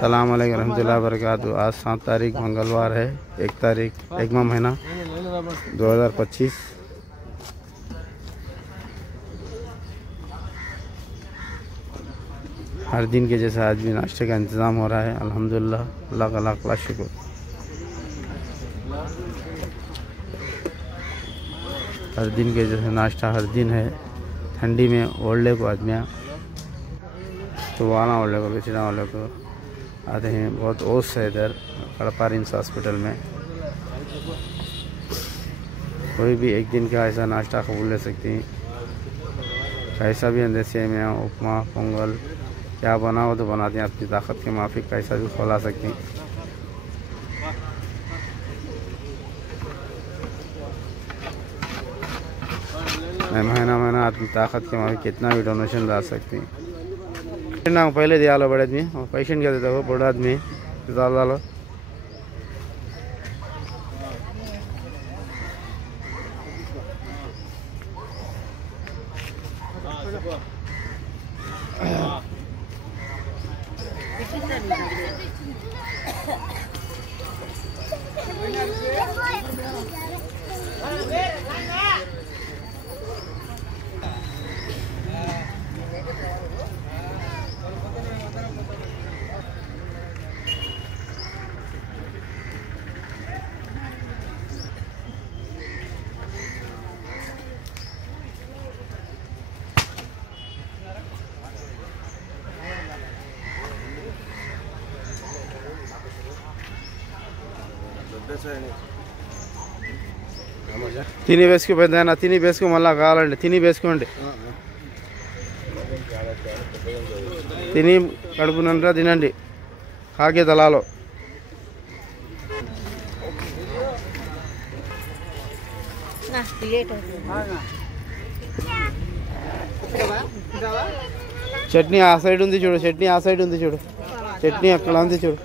सलाम अलैकुम रहमतुल्लाहि व बरकातहू। आज 7 तारीख मंगलवार है, 1 महीना 2025। हर दिन के जैसे आज भी नाश्ते का इंतज़ाम हो रहा है। अल्हम्दुलिल्लाह, अल्लाह का लाख लाख शुक्र। हर दिन के जैसे नाश्ता हर दिन है। ठंडी में ओल्डे को आदमियाँ सुबहाना ओल्डे को बेचना वाले को आते हैं। बहुत ओस है इधर कड़पा रिम्स हॉस्पिटल में। कोई भी एक दिन का ऐसा नाश्ता कबूल ले सकती हैं। कैसा भी अंदर सेमिया उपमा पोंगल क्या बना हो तो बनाते हैं। अपनी ताकत के माफिक कैसा भी खोला सकती हैं। महीना अपनी ताकत के माफिक कितना भी डोनेशन डाल सकती हैं। ना पहले दिया लो बड़े आदमी और पेशेंट क्या देता हो बड़ा आदमी डालो। తిని వేసుకు పెద్దనా తిని వేసుకు మళ్ళా కావాలండి తిని వేసుకోండి తిని కడుపు నిండా తినండి కాగే దళాలో చట్నీ ఆ సైడ్ ఉంది చూడు చట్నీ ఆ సైడ్ ఉంది చూడు చట్నీ అక్కడ ఉంది చూడు